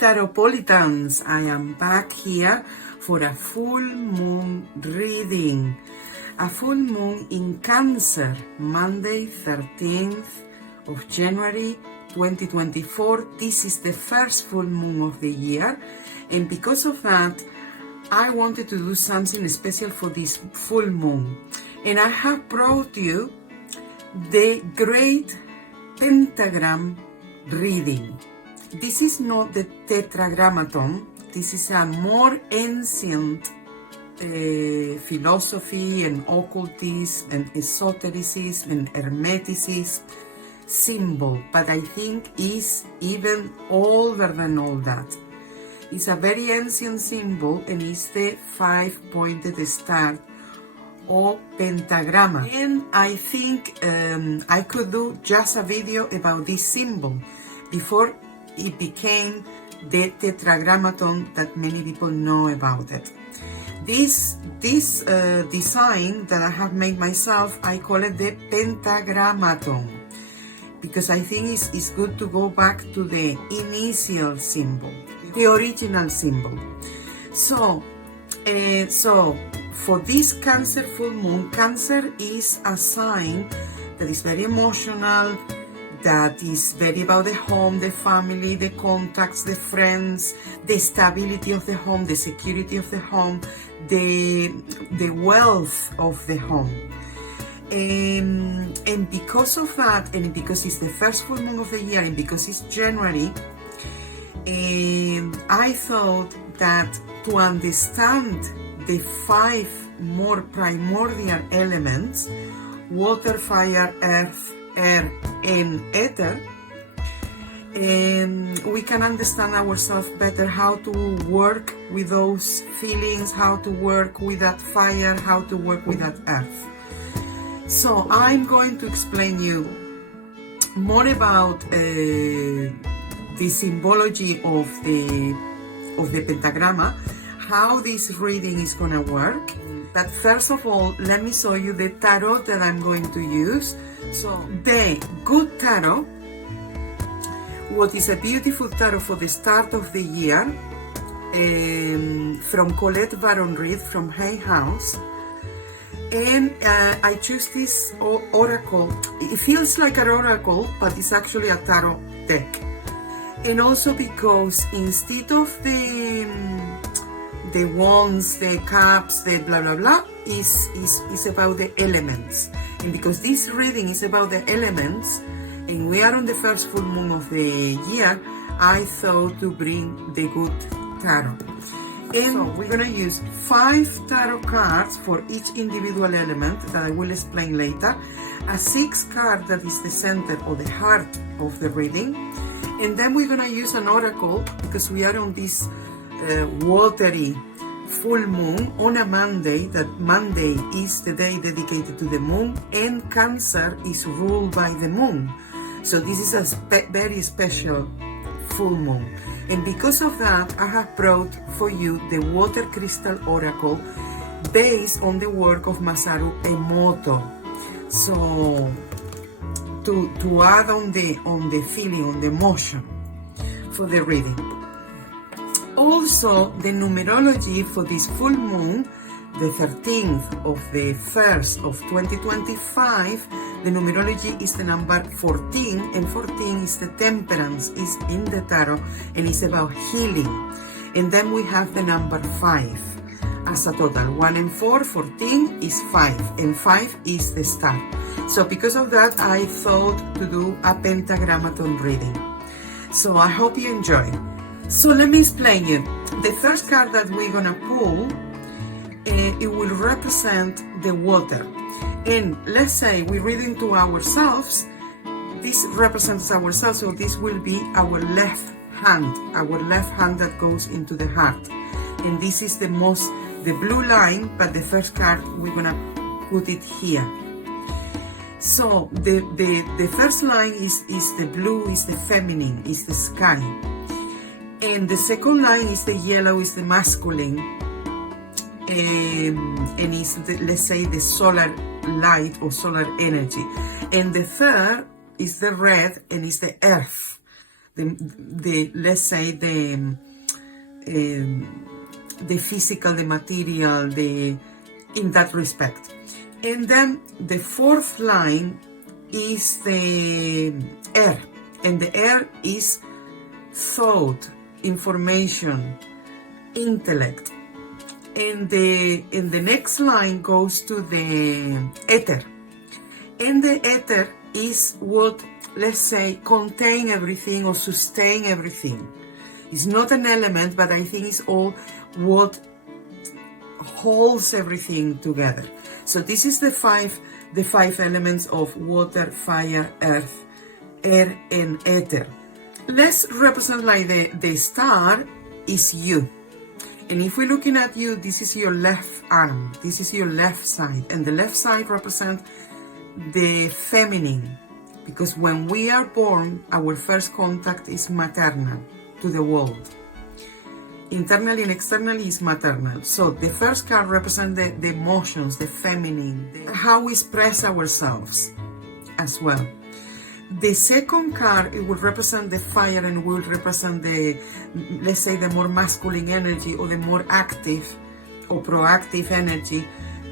Tarotpolitans, I am back here for a full moon reading. A full moon in Cancer, Monday 13th of January 2024. This is the first full moon of the year, and because of that I wanted to do something special for this full moon, and I have brought you the Great Pentagram reading. This is not the Tetragrammaton. This is a more ancient philosophy and occultism and esotericism and hermeticism symbol, but I think is even older than all that. It's a very ancient symbol, and it's the 5-pointed star or pentagram. And I think I could do just a video about this symbol before it became the Tetragrammaton that many people know about it. This design that I have made myself, I call it the Pentagrammaton, because I think it's good to go back to the initial symbol, the original symbol. So for this Cancer full moon, Cancer is a sign that is very emotional, that is very about the home, the family, the contacts, the friends, the stability of the home, the security of the home, the wealth of the home. And because of that, and because it's the first full moon of the year, and because it's January, I thought that to understand the 5 more primordial elements, water, fire, earth, air, and ether, we can understand ourselves better, how to work with those feelings, how to work with that fire, how to work with that earth. So I'm going to explain you more about the symbology of the pentagram, how this reading is gonna work. But first of all, let me show you the tarot that I'm going to use. So the good tarot, what is a beautiful tarot for the start of the year, from Colette Baron Reed from Hay House. And I choose this oracle. It feels like an oracle, but it's actually a tarot deck. And also because instead of the wands, the cups, the blah blah blah, is about the elements. And because this reading is about the elements, and we are on the first full moon of the year, I thought to bring the good tarot. And so we're gonna use 5 tarot cards for each individual element that I will explain later, a 6th card that is the center or the heart of the reading, and then we're gonna use an oracle because we are on this watery full moon on a Monday. That Monday is the day dedicated to the moon, and Cancer is ruled by the moon. So this is a very special full moon, and because of that I have brought for you the water crystal oracle based on the work of Masaru Emoto. So to add on the feeling, on the emotion for the reading. Also, the numerology for this full moon, the 13th of the 1st of 2025, the numerology is the number 14, and 14 is the temperance, is in the tarot, and it's about healing. And then we have the number 5 as a total. 1 and 4, 14 is 5, and 5 is the star. So because of that, I thought to do a pentagrammaton reading. So I hope you enjoy. So let me explain you. The first card that we're gonna pull, it will represent the water. And let's say we're reading to ourselves. This represents ourselves, so this will be our left hand that goes into the heart. And this is the blue line, but the first card we're gonna put it here. So the first line is the blue, is the feminine, is the sky. And the second line is the yellow, is the masculine, and is let's say the solar light or solar energy. And the third is the red, and is the earth, let's say the physical, the material, in that respect. And then the fourth line is the air, and the air is thought, information, intellect. And the next line goes to the ether, and the ether is what, let's say, contain everything or sustain everything. It's not an element, but I think it's all what holds everything together. So this is the five elements of water, fire, earth, air, and ether. Let's represent like the star is you. And if we're looking at you, this is your left arm, this is your left side, and the left side represents the feminine, because when we are born, our first contact is maternal to the world. Internally and externally is maternal. So the first card represents the emotions, the feminine, how we express ourselves as well. The second card, it will represent the fire and will represent the, let's say, the more masculine energy or the more active or proactive energy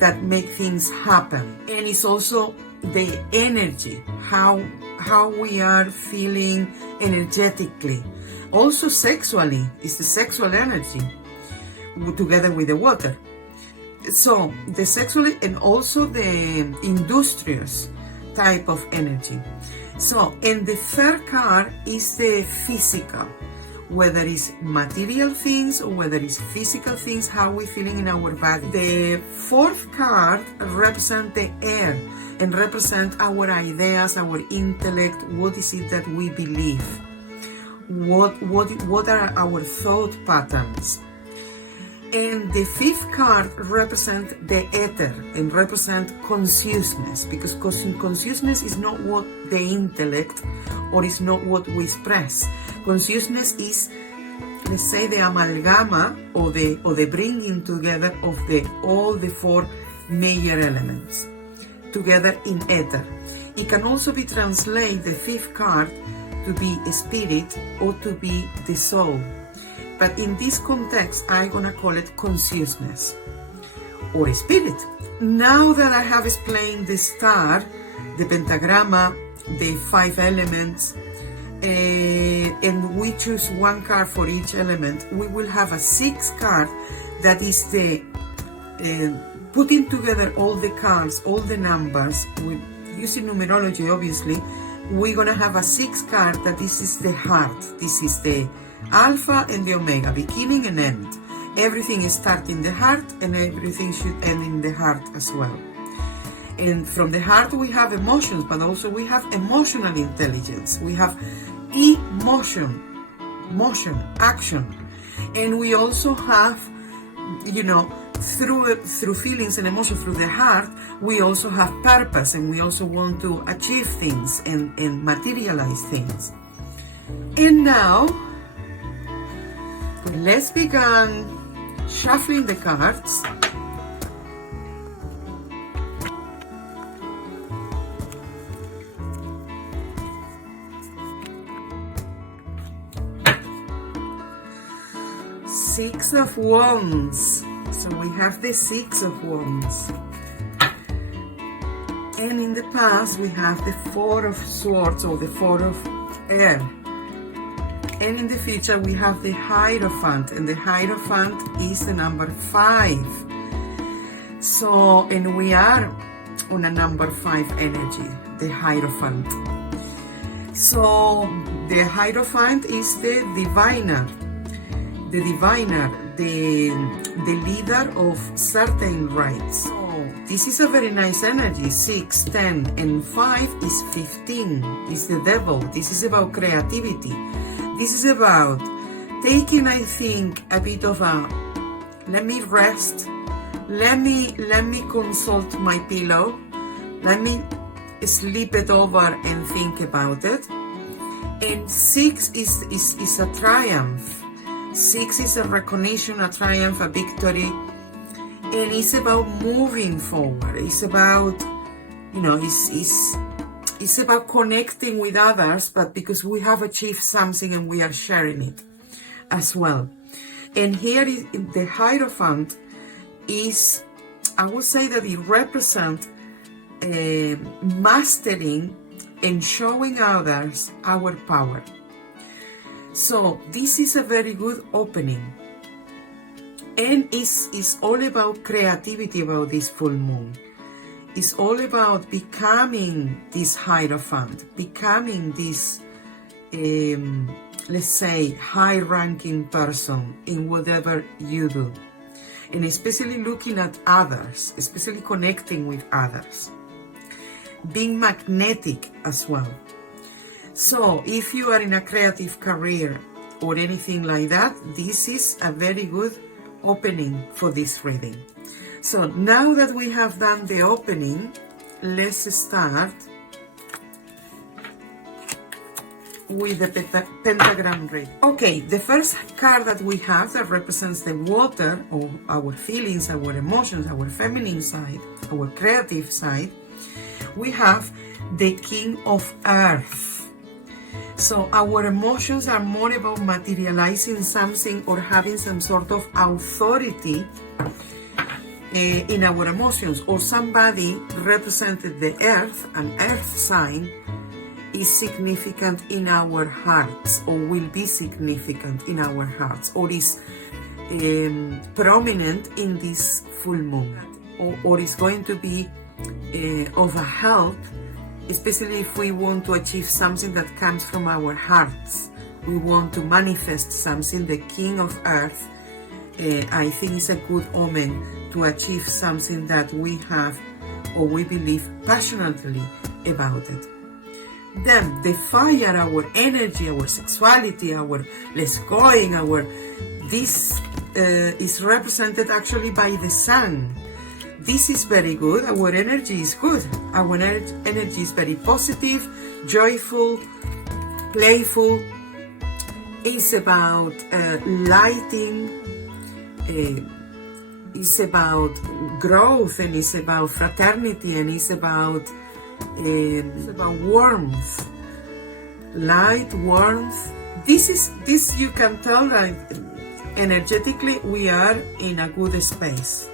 that make things happen. And it's also the energy, how we are feeling energetically. Also sexually, it's the sexual energy together with the water. So the sexual and also the industrious type of energy. So, and the third card is the physical, whether it's material things or whether it's physical things, how we're feeling in our body. The fourth card represents the air and represent our ideas, our intellect, what is it that we believe. What are our thought patterns? And the fifth card represents the ether and represent consciousness, because consciousness is not what the intellect or is not what we express. Consciousness is, let's say, the amalgama or the bringing together of all the four major elements together in ether. It can also be translated, the fifth card, to be a spirit or to be the soul. But in this context, I'm gonna call it consciousness or spirit. Now that I have explained the star, the pentagram, the 5 elements, and we choose one card for each element, we will have a 6th card that is the putting together all the cards, all the numbers, using numerology obviously. We're gonna have a 6th card that this is the heart. This is the Alpha and the Omega, beginning and end. Everything is start in the heart and everything should end in the heart as well. And from the heart we have emotions, but also we have emotional intelligence. We have emotion, motion, action. And we also have, through feelings and emotions, through the heart, we also have purpose, and we also want to achieve things and materialize things. And now, let's begin shuffling the cards. Six of Wands. So we have the 6 of Wands. And in the past we have the 4 of Swords or the 4 of Air. And in the future we have the Hierophant, and the Hierophant is the number 5. So, and we are on a number 5 energy, the Hierophant. So the Hierophant is the diviner, the leader of certain rites. So this is a very nice energy. 6, 10, and 5 is 15. Is the devil. This is about creativity. This is about taking, I think, a bit of a, let me rest, let me consult my pillow, let me sleep it over and think about it. And 6 is a triumph. 6 is a recognition, a triumph, a victory, and it's about moving forward. It's about, It's about connecting with others, but because we have achieved something and we are sharing it as well. And here is the Hierophant is, I would say that it represents mastering and showing others our power. So this is a very good opening. And it's all about creativity about this full moon. It's all about becoming this Hierophant, becoming this, let's say, high-ranking person in whatever you do. And especially looking at others, especially connecting with others. Being magnetic as well. So, if you are in a creative career or anything like that, this is a very good opening for this reading. So now that we have done the opening, let's start with the pentagram reading. Okay, the first card that we have that represents the water, or our feelings, our emotions, our feminine side, our creative side, we have the King of Earth. So our emotions are more about materializing something or having some sort of authority in our emotions, or somebody represented the earth, an earth sign, is significant in our hearts, or will be significant in our hearts, or is prominent in this full moon, or is going to be of a help, especially if we want to achieve something that comes from our hearts. We want to manifest something. The King of Earth, I think, is a good omen to achieve something that we have or we believe passionately about it. Then the fire, our energy, our sexuality, our let's going, this is represented actually by the sun. This is very good. Our energy is good. Our energy is very positive, joyful, playful. It's about lighting. It's about growth, and it's about fraternity, and it's about warmth, light, warmth. This you can tell that energetically we are in a good space,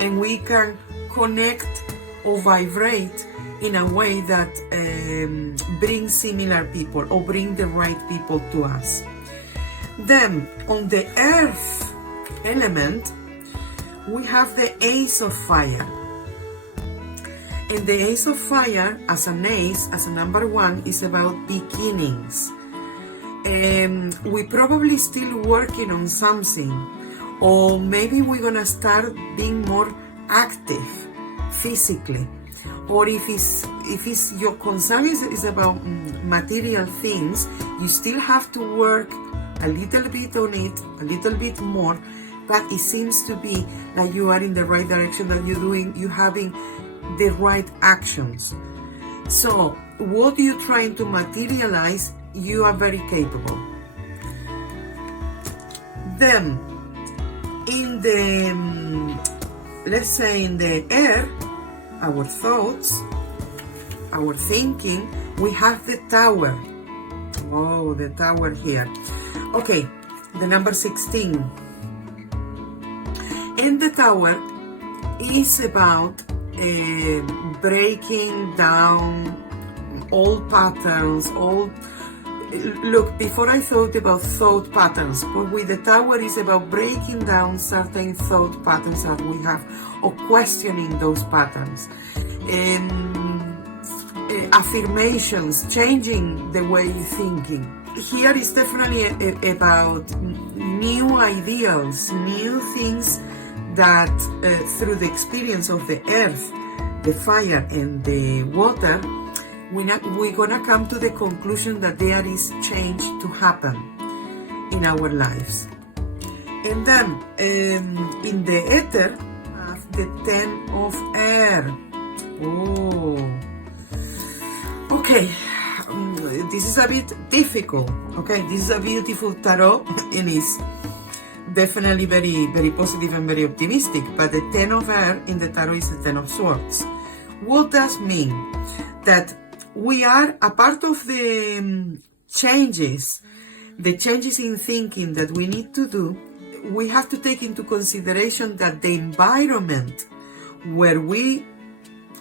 and we can connect or vibrate in a way that brings similar people or bring the right people to us. Then on the earth element, we have the Ace of Fire. And the Ace of Fire, as an ace, as a number one, is about beginnings. We're probably still working on something, or maybe we're gonna start being more active physically. Or if it's your concern is about material things, you still have to work a little bit on it, a little bit more, but it seems to be that you are in the right direction, that you're having the right actions. So what you're trying to materialize, you are very capable. Then in the, let's say in the air, our thoughts, our thinking, we have the Tower. Oh, the Tower here. Okay, the number 16. And the Tower is about breaking down old patterns, look, before I thought about thought patterns, but with the Tower is about breaking down certain thought patterns that we have, or questioning those patterns. Affirmations, changing the way you're thinking. Here is definitely about new ideals, new things that through the experience of the earth, the fire and the water, we're gonna come to the conclusion that there is change to happen in our lives. And then in the ether, we have the 10 of air. Oh, okay. This is a bit difficult. Okay, this is a beautiful tarot, and it's definitely very, very positive and very optimistic. But the 10 of air in the tarot is the 10 of swords. What does mean? that we are a part of the changes in thinking that we need to do. We have to take into consideration that the environment where we,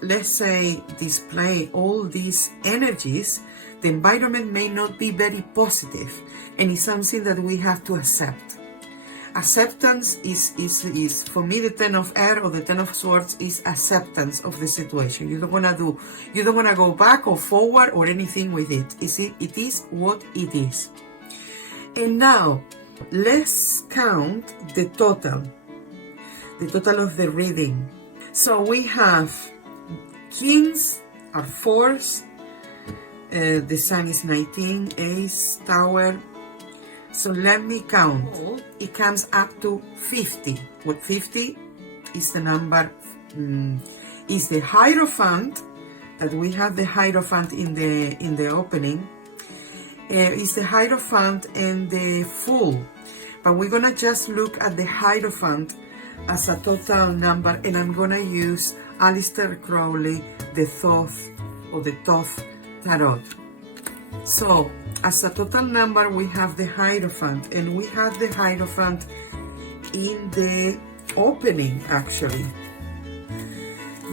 let's say, display all these energies, the environment may not be very positive, and it's something that we have to accept. Acceptance is for me, the Ten of Air or the Ten of Swords is acceptance of the situation. You don't want to go back or forward or anything with it. It is what it is. And now let's count the total of the reading. So we have Kings are 4s, the Sun is 19, Ace, Tower. So let me count. It comes up to 50. What 50 is the number, is the Hierophant, that we have the Hierophant in the opening. Is the Hierophant and the Fool. But we're gonna just look at the Hierophant as a total number, and I'm gonna use Aleister Crowley, the Thoth or the Thoth Tarot. So as a total number, we have the Hierophant, and we have the Hierophant in the opening, actually.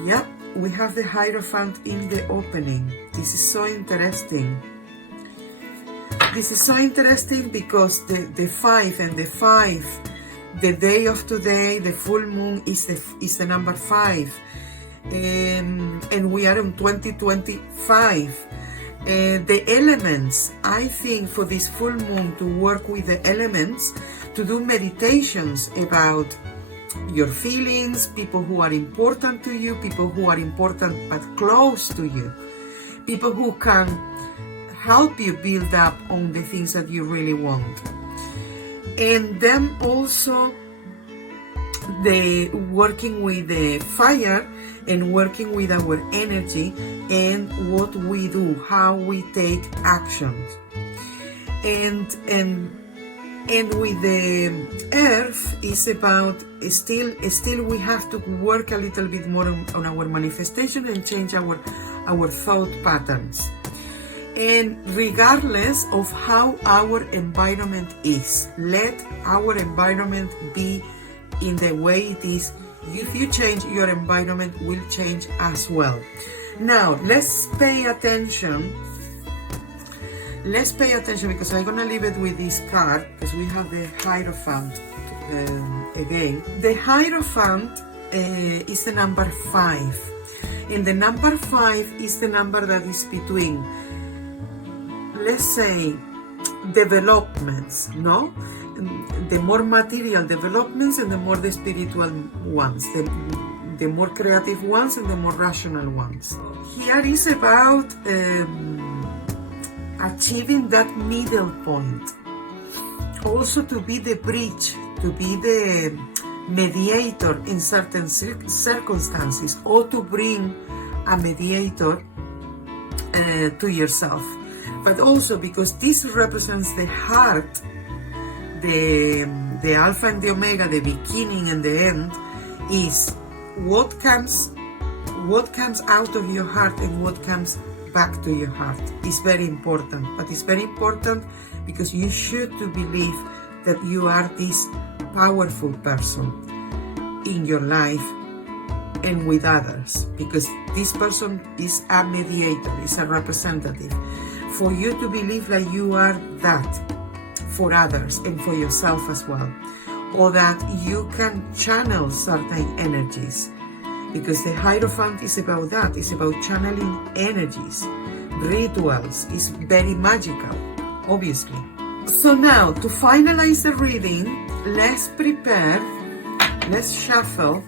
Yeah, we have the Hierophant in the opening. This is so interesting. This is so interesting because the 5 and the 5, the day of today, the full moon is the number 5, and we are in 2025. The elements, I think for this full moon to work with the elements, to do meditations about your feelings, people who are important to you, people who are important but close to you, people who can help you build up on the things that you really want. And then also the working with the fire and working with our energy and what we do, how we take actions. And with the earth is about still we have to work a little bit more on our manifestation and change our thought patterns. And regardless of how our environment is, let our environment be in the way it is. If you change, your environment will change as well. Now, let's pay attention. Let's pay attention, because I'm going to leave it with this card, because we have the Hierophant again. The Hierophant is the number 5. And the number 5 is the number that is between, let's say, developments, no? The more material developments and the more the spiritual ones, the more creative ones and the more rational ones. Here is about achieving that middle point. Also to be the bridge, to be the mediator in certain circumstances, or to bring a mediator to yourself. But also because this represents the heart, the Alpha and the Omega, the beginning and the end, is what comes out of your heart and what comes back to your heart. Is very important. But it's very important because you should to believe that you are this powerful person in your life and with others, because this person is a mediator, is a representative. For you to believe that you are that for others and for yourself as well, or that you can channel certain energies, because the Hierophant is about that. It's about channeling energies, rituals. It's very magical, obviously. So now, to finalize the reading, let's shuffle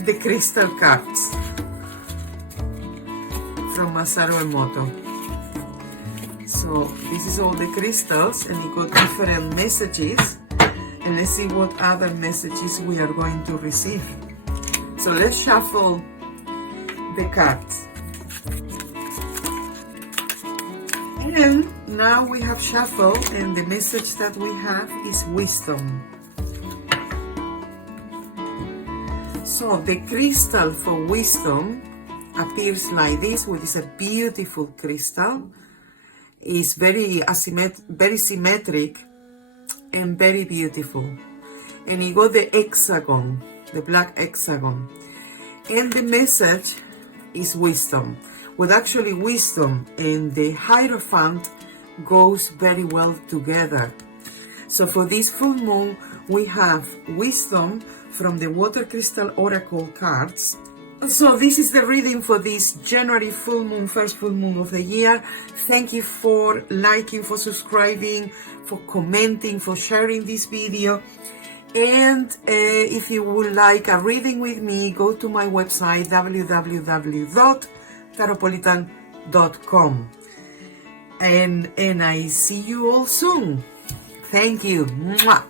the crystal cards from Masaru Emoto. So this is all the crystals, and it got different messages, and let's see what other messages we are going to receive. So let's shuffle the cards. And now we have shuffled, and the message that we have is wisdom. So the crystal for wisdom appears like this, which is a beautiful crystal. It's very symmetric and very beautiful. And you got the hexagon, the black hexagon. And the message is wisdom. Well, actually wisdom and the Hierophant goes very well together. So for this full moon, we have wisdom from the Water Crystal Oracle cards. So this is the reading for this January full moon, first full moon of the year. Thank you for liking, for subscribing, for commenting, for sharing this video. And if you would like a reading with me, go to my website www.tarotpolitan.com. And I see you all soon. Thank you. Mwah.